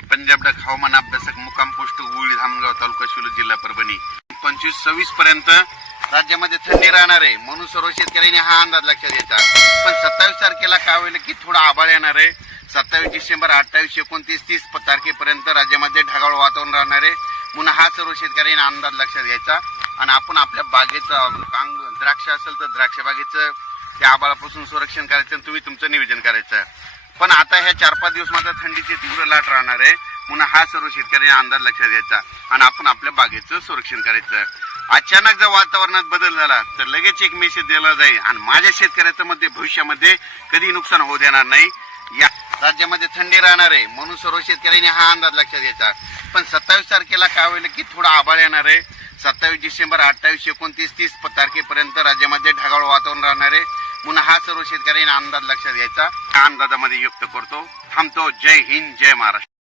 Punjab duck हवामान अभ्यासक मुकाम पोस्ट उळी धामगाव तालुका शिलो जिल्हा परभणी. पंचवीस सव्वीस पर्यंत राज्यामध्ये थंडी राहणार आहे. म्हणून सर्व शेतकऱ्यांनी हा अंदाज लक्षात घ्यायचा. पण सत्तावीस तारखेला काय होईल की थोडा आभाळ येणार आहे. सत्तावीस डिसेंबर अठ्ठावीस एकोणतीस तीस तारखेपर्यंत राज्यामध्ये ढगाळ वातावरण राहणार आहे. म्हणून हा सर्व शेतकऱ्यांनी अंदाज लक्षात घ्यायचा. आणि आपण आपल्या बागेचं कांग द्राक्ष असेल तर द्राक्ष बागेचं त्या आबाळापासून संरक्षण करायचं आणि तुम्ही तुमचं नियोजन करायचं. पण आता ह्या चार पाच दिवस मात्र थंडीची तीव्र लाट राहणार आहे. म्हणून हा सर्व शेतकऱ्यांनी अंदाज लक्षात घ्यायचा आणि आपण आपल्या बागेचं संरक्षण करायचं. अचानक जर वातावरणात बदल झाला तर लगेच एक मेसेज दिला जाईल आणि माझ्या शेतकऱ्याचं मध्ये भविष्यामध्ये कधी नुकसान होऊ देणार नाही. या राज्यामध्ये थंडी राहणार आहे म्हणून सर्व शेतकऱ्यांनी हा अंदाज लक्षात घ्यायचा. पण सत्तावीस तारखेला काय होईल की थोडा आभाळ येणार आहे. सत्तावीस डिसेंबर अठ्ठावीस एकोणतीस तीस तारखेपर्यंत राज्यामध्ये ढगाळ वातावरण राहणार आहे. म्हणून हा सर्व शेतकऱ्यांनी अंदाज लक्षात घ्यायचा. अंदाजामध्ये युक्त करतो. थांबतो. जय हिंद जय महाराष्ट्र.